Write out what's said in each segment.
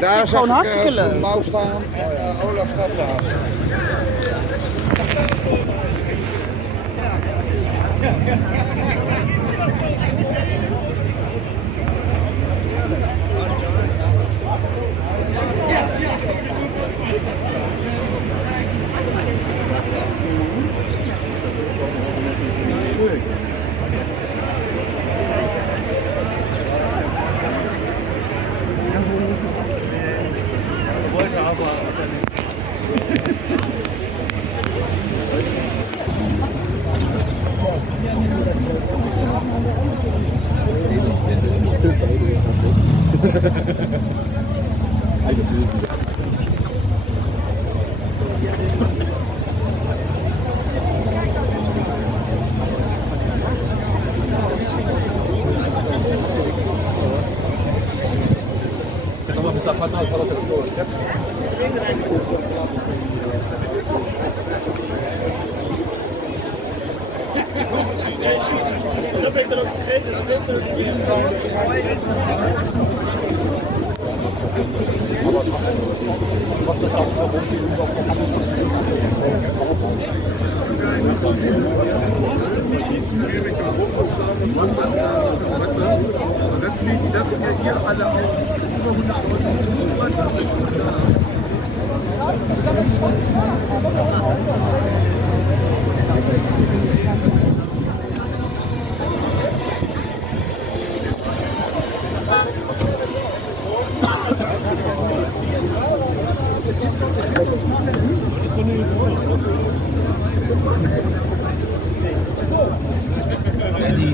Daar gewoon hartstikke leuk. Mouw staan en Olaf staat daar.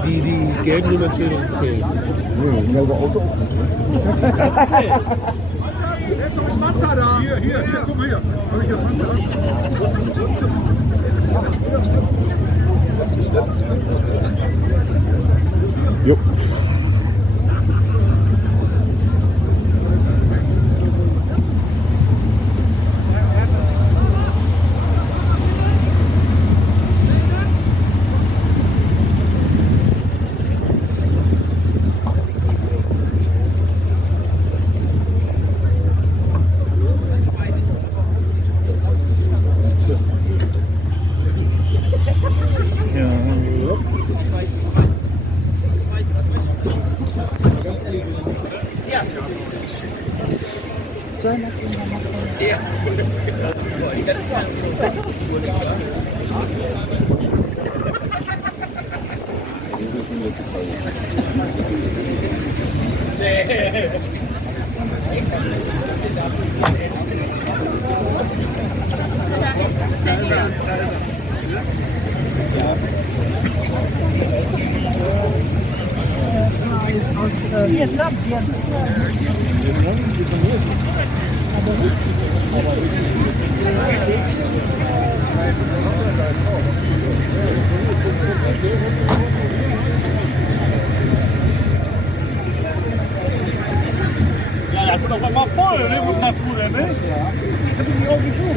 Die gelben Nummer 10 und 10. Gelbe Auto. Wer ist doch mit Manta da? Hier, guck mal hier. Hab ich hier Manta? Jo. Aus Vietnam. Ja, das wird doch mal voll, ne? Wo machst du denn, ne? Ich hab ihn auch gesucht.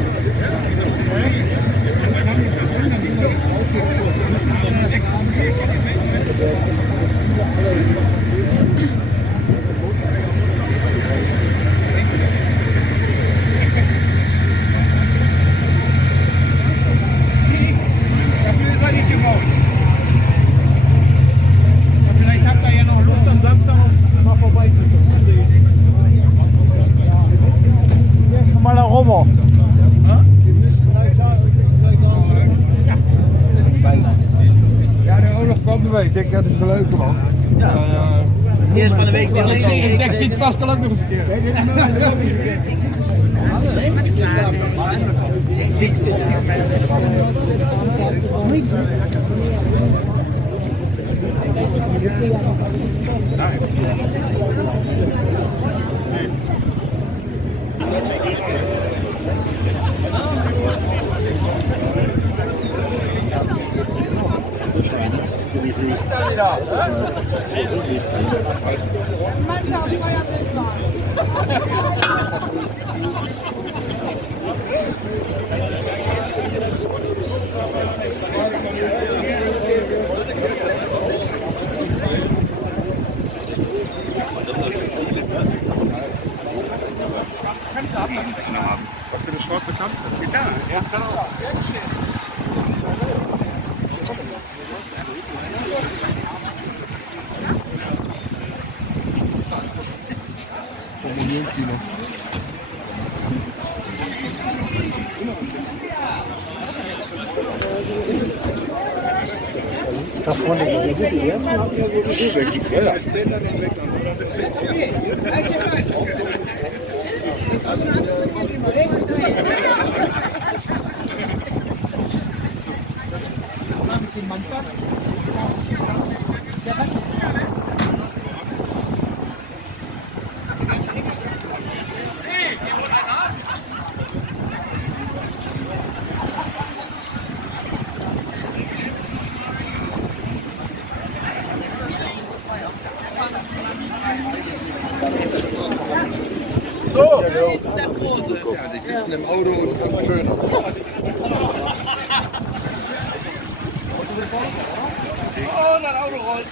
Dafür ist er nicht gebaut. Vielleicht habt ihr ja noch Lust am Samstag mal vorbeizukommen. Mal da Romo. Ja, de Olaf kwam de week. Ik denk dat is wel leuk man. Ja. Eerst van de week wel eens. Ik zie het pas wel ook nog eens een keer. Manta auf Feuerwildbahn. Da vorne, der gute Ersten hat ja sowieso weg. Ja, ja. So, Ja, die sitzen im Auto und es ist schön. Oh, das Auto rollt.